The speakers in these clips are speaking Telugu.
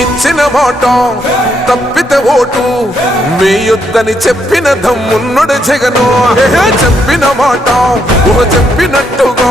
ఇచ్చిన మాట తప్పితే ఓటు వేయొద్దని చెప్పిన దమ్మున్నడు జగను. ఏహే, చెప్పిన మాట ఊహ చెప్పినట్టుగా.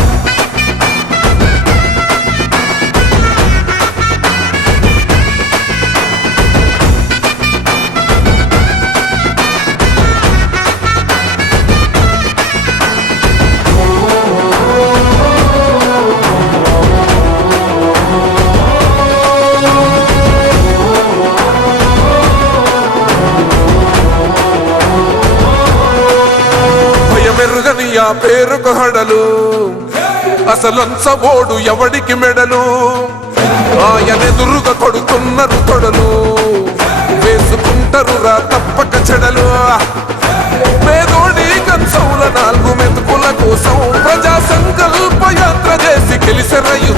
పేరుకు హడలు. అసలంచబోడు ఎవడికి మెడలు? ఆయనెదురుగా కొడుతున్నారు కొడలు. వేసుకుంటారు రా తప్పక చెడలు. పేదోడి కంచౌల నాలుగు మెతుకుల కోసం ప్రజా సంకల్ప యాత్ర చేసి గెలిసిన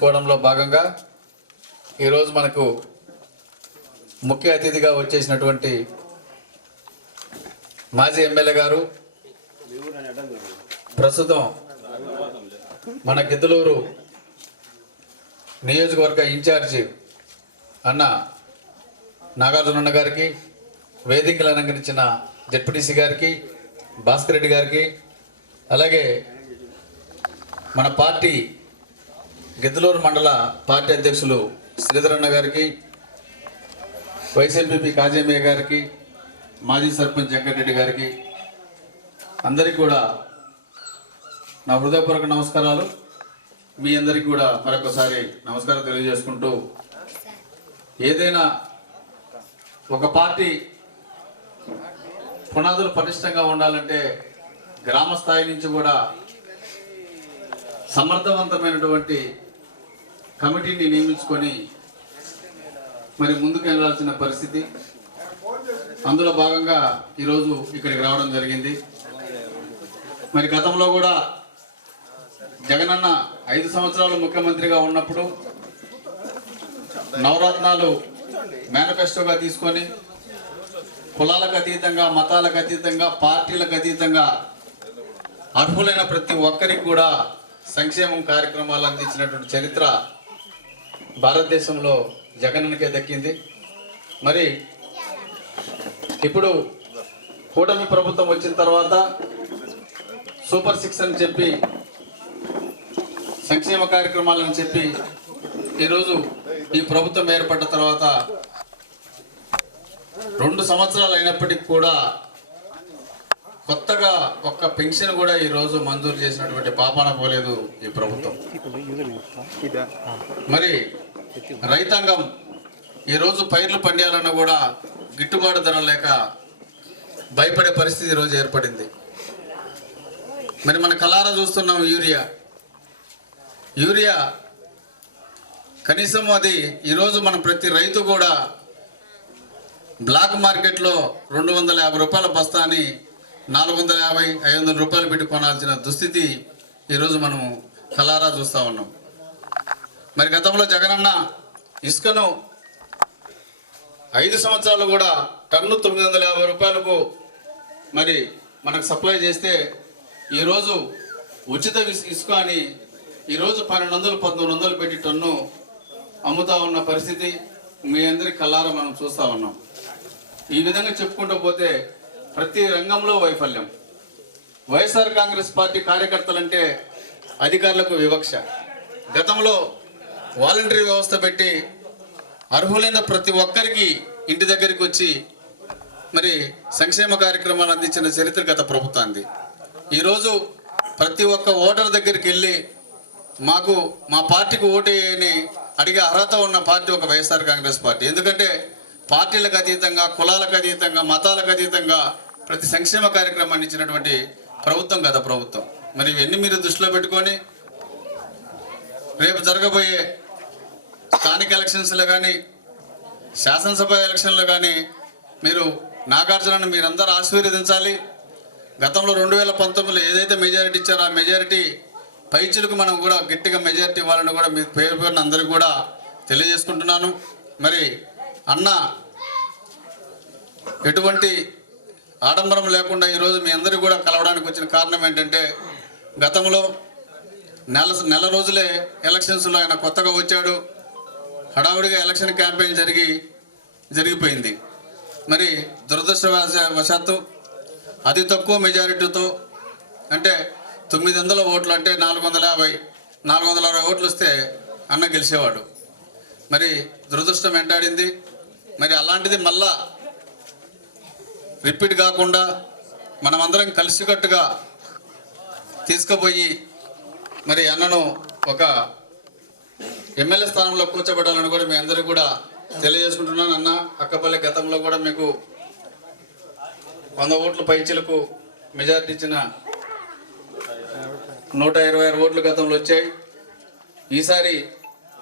చేసుకోవడంలో భాగంగా ఈరోజు మనకు ముఖ్య అతిథిగా వచ్చేసినటువంటి మాజీ ఎమ్మెల్యే గారు ప్రస్తుతం మన గిద్దలూరు నియోజకవర్గ ఇన్ఛార్జి అన్న నాగార్జున గారికి వేదికలు అలంకరించిన జడ్పీటీసీ గారికి భాస్కర్ రెడ్డి గారికి అలాగే మన పార్టీ గిద్దలూరు మండల పార్టీ అధ్యక్షులు శ్రీధరన్న గారికి వైఎస్ఎంపీ కాజేమయ్య గారికి మాజీ సర్పంచ్ వెంకటరెడ్డి గారికి అందరికీ కూడా నా హృదయపూర్వక నమస్కారాలు. మీ అందరికీ కూడా మరొకసారి నమస్కారం తెలియజేసుకుంటూ ఏదైనా ఒక పార్టీ పునాదులు పటిష్టంగా ఉండాలంటే గ్రామ స్థాయి నుంచి కూడా సమర్థవంతమైనటువంటి కమిటీని నియమించుకొని మరి ముందుకు వెళ్ళాల్సిన పరిస్థితి. అందులో భాగంగా ఈరోజు ఇక్కడికి రావడం జరిగింది. మరి గతంలో కూడా జగనన్న ఐదు సంవత్సరాలు ముఖ్యమంత్రిగా ఉన్నప్పుడు నవరత్నాలు మేనిఫెస్టోగా తీసుకొని కులాలకు అతీతంగా మతాలకు అతీతంగా పార్టీలకు అతీతంగా అర్హులైన ప్రతి ఒక్కరికి కూడా సంక్షేమం కార్యక్రమాలు అందించినటువంటి చరిత్ర భారతదేశంలో జగనన్నకే దక్కింది. మరి ఇప్పుడు కూటమి ప్రభుత్వం వచ్చిన తర్వాత సూపర్ సిక్స్ అని చెప్పి సంక్షేమ కార్యక్రమాలని చెప్పి ఈరోజు ఈ ప్రభుత్వం ఏర్పడ్డ తర్వాత రెండు సంవత్సరాలు అయినప్పటికీ కూడా కొత్తగా ఒక్క పెన్షన్ కూడా ఈ రోజు మంజూరు చేసినటువంటి పాపాన పోలేదు ఈ ప్రభుత్వం. మరి రైతాంగం ఈరోజు పైర్లు పండియాలన్నా కూడా గిట్టుబాటు ధర లేక భయపడే పరిస్థితి ఈరోజు రోజు ఏర్పడింది. మరి మన కలారా చూస్తున్నాం యూరియా. యూరియా కనీసం అది ఈరోజు మనం ప్రతి రైతు కూడా బ్లాక్ మార్కెట్లో రెండు వందల యాభై రూపాయల బస్తా అని నాలుగు వందల యాభై ఐదు వందల రూపాయలు పెట్టి కొనాల్సిన దుస్థితి ఈరోజు మనం కలారా చూస్తూ ఉన్నాం. మరి గతంలో జగనన్న ఇసుకను ఐదు సంవత్సరాలు కూడా టన్ను తొమ్మిది వందల యాభై రూపాయలకు మరి మనకు సప్లై చేస్తే ఈరోజు ఉచిత ఇసుక అని ఈరోజు పన్నెండు వందలు పదమూడు వందలు పెట్టి టన్ను అమ్ముతా ఉన్న పరిస్థితి మీ అందరి కల్లారా మనం చూస్తూ ఉన్నాం. ఈ విధంగా చెప్పుకుంటూ పోతే ప్రతి రంగంలో వైఫల్యం. వైఎస్ఆర్ కాంగ్రెస్ పార్టీ కార్యకర్తలంటే అధికారులకు వివక్ష. గతంలో వాలంటరీ వ్యవస్థ పెట్టి అర్హులైన ప్రతి ఒక్కరికి ఇంటి దగ్గరికి వచ్చి మరి సంక్షేమ కార్యక్రమాలు అందించిన చరిత్ర గత ప్రభుత్వాన్ని ఈరోజు ప్రతి ఒక్క ఓటర్ దగ్గరికి వెళ్ళి మాకు మా పార్టీకి ఓటేయని అడిగే అర్హత ఉన్న పార్టీ ఒక వైఎస్ఆర్ కాంగ్రెస్ పార్టీ. ఎందుకంటే పార్టీలకు అతీతంగా కులాలకు అతీతంగా మతాలకు అతీతంగా ప్రతి సంక్షేమ కార్యక్రమాన్ని ఇచ్చినటువంటి ప్రభుత్వం గత ప్రభుత్వం. మరి ఇవన్నీ మీరు దృష్టిలో పెట్టుకొని రేపు జరగబోయే స్థానిక ఎలక్షన్స్లో కానీ శాసనసభ ఎలక్షన్లో కానీ మీరు నాగార్జునను మీరందరూ ఆశీర్వదించాలి. గతంలో రెండు వేల పంతొమ్మిదిలో ఏదైతే మెజారిటీ ఇచ్చారో ఆ మెజారిటీ పైచులకు మనం కూడా గట్టిగా మెజారిటీ ఇవ్వాలని కూడా మీ పేరు పేరున అందరికీ కూడా తెలియజేసుకుంటున్నాను. మరి అన్న ఎటువంటి ఆడంబరం లేకుండా ఈరోజు మీ అందరికీ కూడా కలవడానికి వచ్చిన కారణం ఏంటంటే గతంలో నెల నెల రోజులే ఎలక్షన్స్లో ఆయన కొత్తగా వచ్చాడు. హడావుడిగా ఎలక్షన్ క్యాంపెయిన్ జరిగి జరిగిపోయింది. మరి దురదృష్టవశాత్తు అతి తక్కువ మెజారిటీతో అంటే తొమ్మిది వందల ఓట్లు అంటే నాలుగు వందల యాభై నాలుగు వందల అరవై ఓట్లు వస్తే అన్న గెలిచేవాడు. మరి దురదృష్టం వెంటాడింది. మరి అలాంటిది మళ్ళా రిపీట్ కాకుండా మనమందరం కలిసికట్టుగా తీసుకుపోయి మరి అన్నను ఒక ఎమ్మెల్యే స్థానంలో కూర్చోబెట్టాలని కూడా మీ అందరూ కూడా తెలియజేసుకుంటున్నాను. అన్న అక్కపల్లి గతంలో కూడా మీకు వంద ఓట్ల పైచీలకు మెజార్టీ ఇచ్చిన నూట ఇరవై ఆరు ఓట్లు గతంలో వచ్చాయి. ఈసారి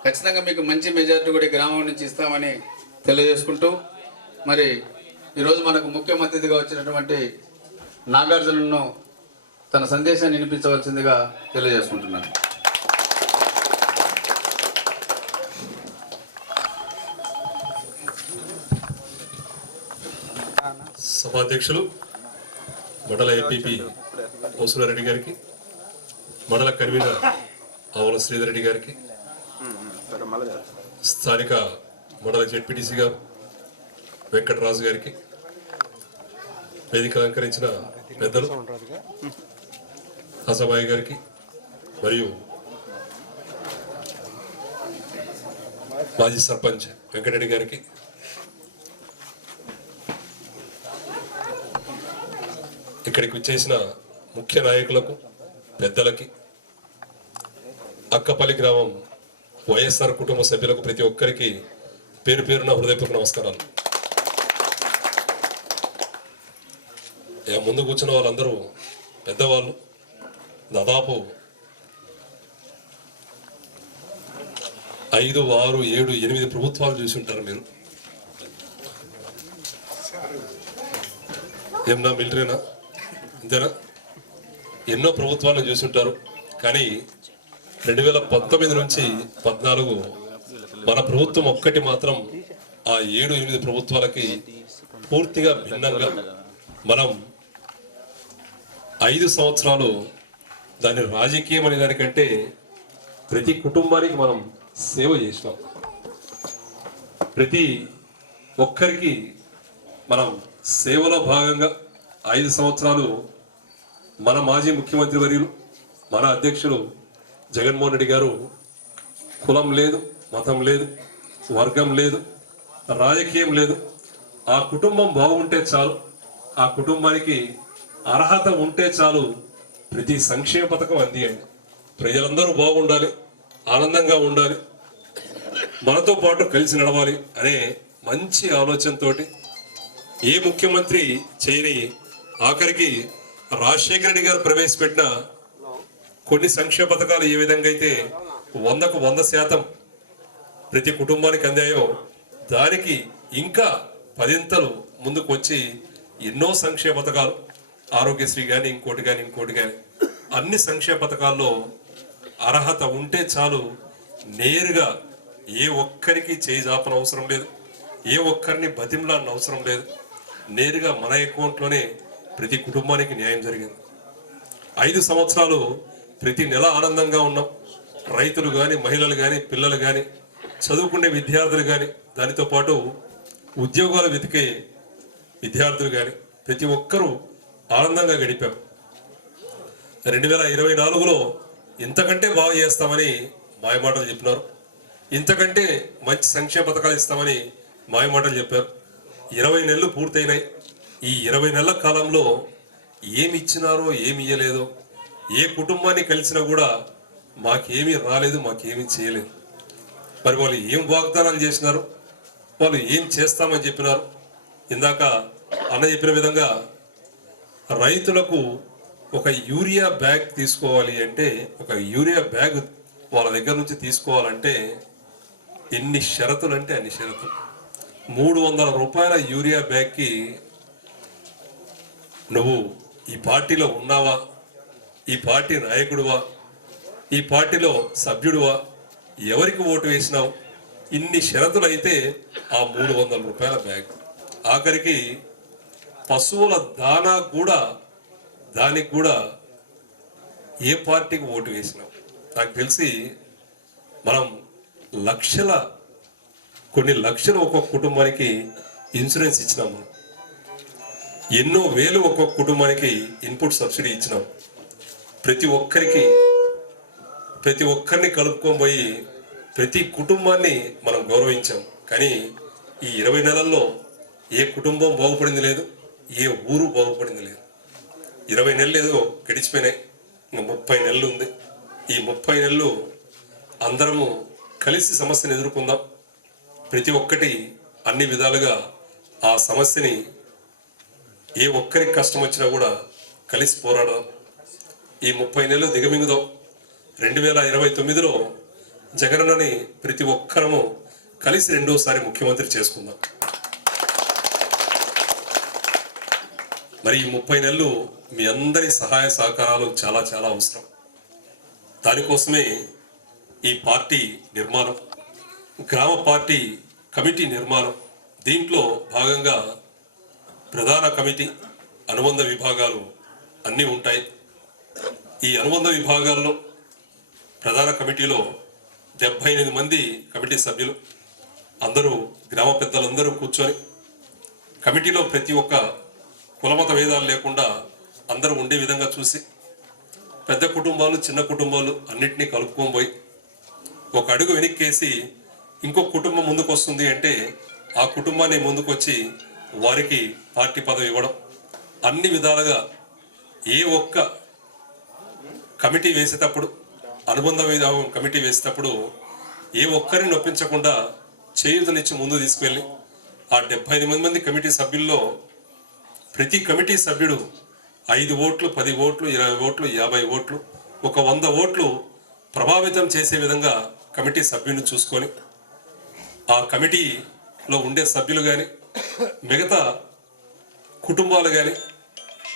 ఖచ్చితంగా మీకు మంచి మెజార్టీ కూడా గ్రామం నుంచి ఇస్తామని తెలియజేసుకుంటూ మరి ఈరోజు మనకు ముఖ్య అతిథిగా వచ్చినటువంటి నాగార్జునను తన సందేశాన్ని వినిపించవలసిందిగా తెలియజేసుకుంటున్నాను. సభాధ్యక్షులు మండల ఏపీపీ కోసులారెడ్డి గారికి మండల కన్వీనర్ ఆవుల శ్రీధర్ రెడ్డి గారికి స్థానిక మండల జెడ్పీటీసీ గారు వెంకటరాజు గారికి వేదిక అలంకరించిన పెద్దలు హసబాయి గారికి మరియు మాజీ సర్పంచ్ వెంకటరెడ్డి గారికి ఇక్కడికి వచ్చేసిన ముఖ్య నాయకులకు పెద్దలకి అక్కపల్లి గ్రామం వైఎస్ఆర్ కుటుంబ సభ్యులకు ప్రతి ఒక్కరికి పేరు పేరున హృదయపూర్వక నమస్కారాలు. ఇక ముందు కూర్చున్న వాళ్ళందరూ పెద్దవాళ్ళు దాదాపు ఐదు ఆరు ఏడు ఎనిమిది ప్రభుత్వాలు చూసి ఉంటారు మీరు. ఏమన్నా మిలిటరీనా? అంతేనా ఎన్నో ప్రభుత్వాలను చూసుంటారు కానీ రెండు వేల పంతొమ్మిది నుంచి పద్నాలుగు మన ప్రభుత్వం ఒక్కటి మాత్రం ఆ ఏడు ఎనిమిది ప్రభుత్వాలకి పూర్తిగా భిన్నంగా మనం ఐదు సంవత్సరాలు దాని రాజకీయం అనే దానికంటే ప్రతి కుటుంబానికి మనం సేవ చేసినాం. ప్రతి ఒక్కరికి మనం సేవలో భాగంగా ఐదు సంవత్సరాలు మన మాజీ ముఖ్యమంత్రి వర్యులు మన అధ్యక్షులు జగన్మోహన్ రెడ్డి గారు కులం లేదు మతం లేదు వర్గం లేదు రాజకీయం లేదు. ఆ కుటుంబం బాగుంటే చాలు ఆ కుటుంబానికి అర్హత ఉంటే చాలు ప్రతి సంక్షేమ పథకం అందియండి. ప్రజలందరూ బాగుండాలి ఆనందంగా ఉండాలి మనతో పాటు కలిసి నడవాలి అనే మంచి ఆలోచనతోటి ఏ ముఖ్యమంత్రి చేయని ఆఖరికి రాజశేఖర రెడ్డి గారు ప్రవేశపెట్టిన కొన్ని సంక్షేమ పథకాలు ఏ విధంగా అయితే వందకు వంద శాతం ప్రతి కుటుంబానికి అందాయో దానికి ఇంకా పదింతలు ముందుకు వచ్చి ఎన్నో సంక్షేమ పథకాలు ఆరోగ్యశ్రీ కానీ ఇంకోటి కానీ ఇంకోటి కానీ అన్ని సంక్షేమ పథకాల్లో అర్హత ఉంటే చాలు నేరుగా ఏ ఒక్కరికి చేయి జాపన అవసరం లేదు ఏ ఒక్కరిని బతిమలాడిన అవసరం లేదు. నేరుగా మన అకౌంట్లోనే ప్రతి కుటుంబానికి న్యాయం జరిగింది. ఐదు సంవత్సరాలు ప్రతి నెల ఆనందంగా ఉన్నాం. రైతులు కానీ మహిళలు కానీ పిల్లలు కానీ చదువుకునే విద్యార్థులు కానీ దానితో పాటు ఉద్యోగాలు వెతికే విద్యార్థులు కానీ ప్రతి ఒక్కరూ ఆనందంగా గడిపాం. రెండు వేల ఇరవై నాలుగులో ఇంతకంటే బాగా చేస్తామని మాయమాటలు చెప్పినారు. ఇంతకంటే మంచి సంక్షేమ పథకాలు ఇస్తామని మాయమాటలు చెప్పారు. ఇరవై నెలలు పూర్తయినాయి. ఈ ఇరవై నెలల కాలంలో ఏమి ఇచ్చినారో ఏమి ఇయ్యలేదో ఏ కుటుంబాన్ని కలిసినా కూడా మాకేమీ రాలేదు మాకేమీ చేయలేదు. మరి వాళ్ళు ఏం వాగ్దానాలు చేసినారు వాళ్ళు ఏం చేస్తామని చెప్పినారు. ఇందాక అన్న చెప్పిన విధంగా రైతులకు ఒక యూరియా బ్యాగ్ తీసుకోవాలి అంటే ఒక యూరియా బ్యాగ్ వాళ్ళ దగ్గర నుంచి తీసుకోవాలంటే ఎన్ని షరతులు అంటే అన్ని షరతులు. మూడు వందల రూపాయల యూరియా బ్యాగ్కి నువ్వు ఈ పార్టీలో ఉన్నావా? ఈ పార్టీ నాయకుడువా? ఈ పార్టీలో సభ్యుడువా? ఎవరికి ఓటు వేసినావు? ఇన్ని షరతులు అయితే ఆ మూడు వందల రూపాయల బ్యాగ్. ఆఖరికి పశువుల దానా కూడా దానికి కూడా ఏ పార్టీకి ఓటు వేసినావు? నాకు తెలిసి మనం లక్షల కొన్ని లక్షలు ఒక్కొక్క కుటుంబానికి ఇన్సూరెన్స్ ఇచ్చినాం మనం. ఎన్నో వేలు ఒక్కొక్క కుటుంబానికి ఇన్పుట్ సబ్సిడీ ఇచ్చినాం. ప్రతి ఒక్కరికి ప్రతి ఒక్కరిని కలుపుకొని పోయి ప్రతి కుటుంబాన్ని మనం గౌరవించాం. కానీ ఈ ఇరవై నెలల్లో ఏ కుటుంబం బాగుపడింది లేదు ఏ ఊరు బాగుపడింది లేదు. ఇరవై నెలలు ఏదో గడిచిపోయినాయి ఇంకా ముప్పై నెలలు ఉంది. ఈ ముప్పై నెలలు అందరము కలిసి సమస్యను ఎదుర్కొందాం. ప్రతి ఒక్కటి అన్ని విధాలుగా ఆ సమస్యని ఏ ఒక్కరికి కష్టం వచ్చినా కూడా కలిసి పోరాడదాం. ఈ ముప్పై నెలలు దిగమింగుదాం. రెండు వేల ఇరవై తొమ్మిదిలో జగనన్నని ప్రతి ఒక్కరము కలిసి రెండోసారి ముఖ్యమంత్రి చేసుకుందాం. మరి ఈ ముప్పై నెలలు మీ అందరి సహాయ సహకారాలు చాలా చాలా అవసరం. దానికోసమే ఈ పార్టీ నిర్మాణం గ్రామ పార్టీ కమిటీ నిర్మాణం దీంట్లో భాగంగా ప్రధాన కమిటీ అనుబంధ విభాగాలు అన్నీ ఉంటాయి. ఈ అనుబంధ విభాగాల్లో ప్రధాన కమిటీలో డెబ్బై ఎనిమిది మంది కమిటీ సభ్యులు అందరూ గ్రామ పెద్దలందరూ కూర్చొని కమిటీలో ప్రతి ఒక్క కులమత భేదాలు లేకుండా అందరూ ఉండే విధంగా చూసి పెద్ద కుటుంబాలు చిన్న కుటుంబాలు అన్నింటినీ కలుపుకొని పోయి ఒక అడుగు వెనక్కేసి ఇంకో కుటుంబం ముందుకు వస్తుంది అంటే ఆ కుటుంబాన్ని ముందుకొచ్చి వారికి పార్టీ పదవి ఇవ్వడం అన్ని విధాలుగా ఏ ఒక్క కమిటీ వేసేటప్పుడు అనుబంధ విధానం కమిటీ వేసేటప్పుడు ఏ ఒక్కరిని నొప్పించకుండా చేయుతనిచ్చి ముందు తీసుకువెళ్ళి ఆ డెబ్బై ఎనిమిది మంది కమిటీ సభ్యుల్లో ప్రతి కమిటీ సభ్యుడు ఐదు ఓట్లు పది ఓట్లు ఇరవై ఓట్లు యాభై ఓట్లు ఒక వంద ఓట్లు ప్రభావితం చేసే విధంగా కమిటీ సభ్యుని చూసుకొని ఆ కమిటీలో ఉండే సభ్యులు కానీ మిగతా కుటుంబాలు కానీ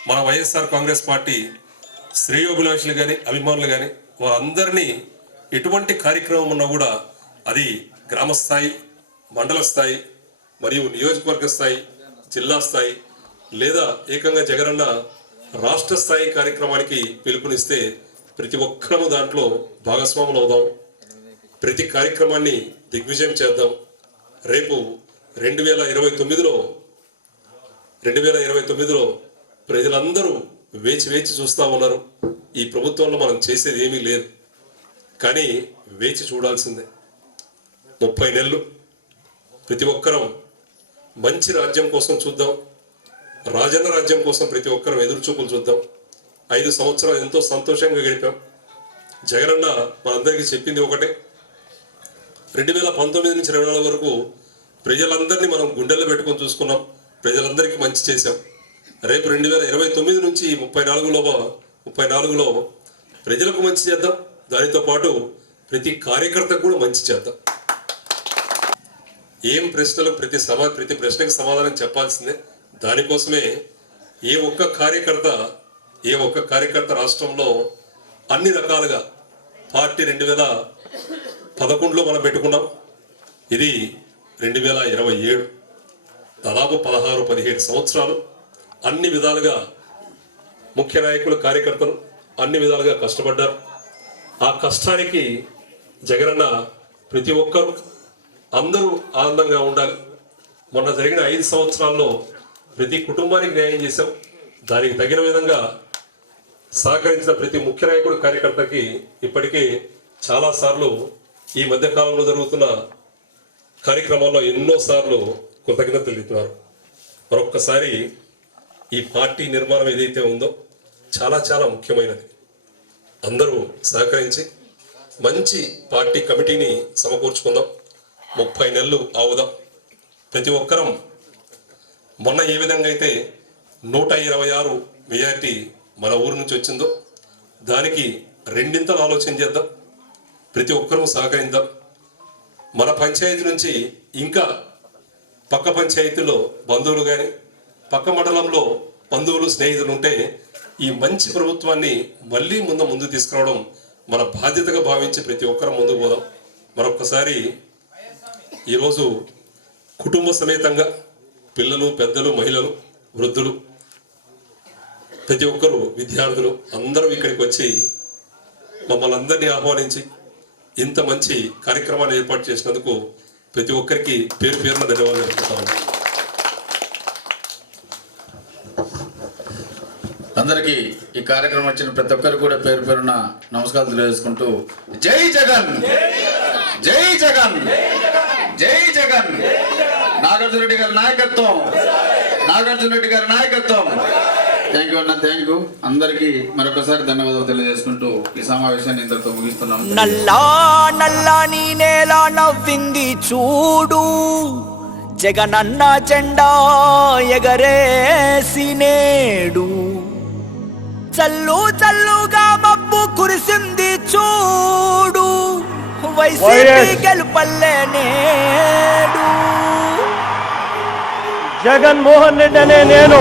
మన వైఎస్ఆర్ కాంగ్రెస్ పార్టీ శ్రేయోభిలాషులు కానీ అభిమానులు కానీ వారందరినీ ఎటువంటి కార్యక్రమం ఉన్నా కూడా అది గ్రామస్థాయి మండల స్థాయి మరియు నియోజకవర్గ స్థాయి జిల్లా స్థాయి లేదా ఏకంగా జగనన్న రాష్ట్ర స్థాయి కార్యక్రమానికి పిలుపునిస్తే ప్రతి ఒక్కరము దాంట్లో భాగస్వాములు అవుదాం ప్రతి కార్యక్రమాన్ని దిగ్విజయం చేద్దాం. రేపు రెండు వేల ఇరవై తొమ్మిదిలో రెండు వేల ఇరవై తొమ్మిదిలో ప్రజలందరూ వేచి వేచి చూస్తూ ఉన్నారు. ఈ ప్రభుత్వంలో మనం చేసేది ఏమీ లేదు. కానీ వేచి చూడాల్సిందే. ముప్పై నెలలు ప్రతి ఒక్కరం మంచి రాజ్యం కోసం చూద్దాం. రాజన్న రాజ్యం కోసం ప్రతి ఒక్కరం ఎదురుచూపులు చూద్దాం. ఐదు సంవత్సరాలు ఎంతో సంతోషంగా గడిపాం. జగనన్న మనందరికీ చెప్పింది ఒకటే. రెండు వేల పంతొమ్మిది నుంచి రెండు నాలుగు వరకు ప్రజలందరినీ మనం గుండెల్లో పెట్టుకొని చూసుకున్నాం. ప్రజలందరికీ మంచి చేశాం. రేపు రెండు వేల ఇరవై తొమ్మిది నుంచి ముప్పై నాలుగులో ముప్పై నాలుగులో ప్రజలకు మంచి చేద్దాం. దానితో పాటు ప్రతి కార్యకర్తకు కూడా మంచి చేద్దాం. ఏం ప్రశ్నలు ప్రతి సమా ప్రతి ప్రశ్నకి సమాధానం చెప్పాల్సిందే. దానికోసమే ఏ ఒక్క కార్యకర్త ఏ ఒక్క కార్యకర్త రాష్ట్రంలో అన్ని రకాలుగా పార్టీ రెండు వేల పదకొండులో మనం పెట్టుకున్నాం. ఇది రెండు వేల ఇరవై ఏడు దాదాపు పదహారు పదిహేడు సంవత్సరాలు అన్ని విధాలుగా ముఖ్య నాయకులు కార్యకర్తలు అన్ని విధాలుగా కష్టపడ్డారు. ఆ కష్టానికి జగనన్న ప్రతి ఒక్కరూ అందరూ ఆనందంగా ఉండాలి. మొన్న జరిగిన ఐదు సంవత్సరాల్లో ప్రతి కుటుంబానికి న్యాయం చేశాం. దానికి తగిన విధంగా సహకరించిన ప్రతి ముఖ్య నాయకుడు కార్యకర్తకి ఇప్పటికే చాలా సార్లు ఈ మధ్యకాలంలో జరుగుతున్న కార్యక్రమాల్లో ఎన్నోసార్లు కృతజ్ఞతలు తెలుపుతున్నారు మరొక్కసారి ఈ పార్టీ నిర్మాణం ఏదైతే ఉందో చాలా చాలా ముఖ్యమైనది. అందరూ సహకరించి మంచి పార్టీ కమిటీని సమకూర్చుకుందాం. ముప్పై నెలలు ఆవుదాం. ప్రతి ఒక్కరం మొన్న ఏ విధంగా అయితే నూట ఇరవై ఆరు మెజార్టీ మన ఊరు నుంచి వచ్చిందో దానికి రెండింతలు ఆలోచన చేద్దాం. ప్రతి ఒక్కరూ సహకరిద్దాం మన పంచాయతీ నుంచి ఇంకా పక్క పంచాయతీలో బంధువులు కానీ పక్క మండలంలో బంధువులు స్నేహితులు ఉంటే ఈ మంచి ప్రభుత్వాన్ని మళ్ళీ ముందు ముందు తీసుకురావడం మన బాధ్యతగా భావించి ప్రతి ఒక్కరం ముందుకు పోదాం. మరొకసారి ఈరోజు కుటుంబ సమేతంగా పిల్లలు పెద్దలు మహిళలు వృద్ధులు ప్రతి ఒక్కరు విద్యార్థులు అందరూ ఇక్కడికి వచ్చి మమ్మల్ని అందరినీ ఆహ్వానించి ఇంత మంచి కార్యక్రమాన్ని ఏర్పాటు చేసినందుకు ప్రతి ఒక్కరికి పేరు పేరున ధన్యవాదాలు తెలుపుతాము అందరికీ ఈ కార్యక్రమం వచ్చిన ప్రతి ఒక్కరు కూడా పేరు పేరున నమస్కారాలు తెలియజేసుకుంటూ జై జగన్! జై జగన్! జై జగన్! నాగార్జున రెడ్డి గారి నాయకత్వం! నాగార్జున రెడ్డి గారి నాయకత్వం! థ్యాంక్ యూ అన్న. థ్యాంక్ యూ అందరికీ మరొకసారి ధన్యవాదాలు తెలియజేసుకుంటూ ఈ సమావేశాన్ని ఇంతటితో ముగిస్తున్నాం. నల్లా నల్లని నేల నవ్వింది చూడు. జగనన్న జెండా ఎగరేసి నేడు చల్లు చల్లుగా మబ్బు కురిసింది చూడు. వైసీపీ గెలుపల్లే నేడు. జగన్మోహన్ రెడ్డి అనే నేను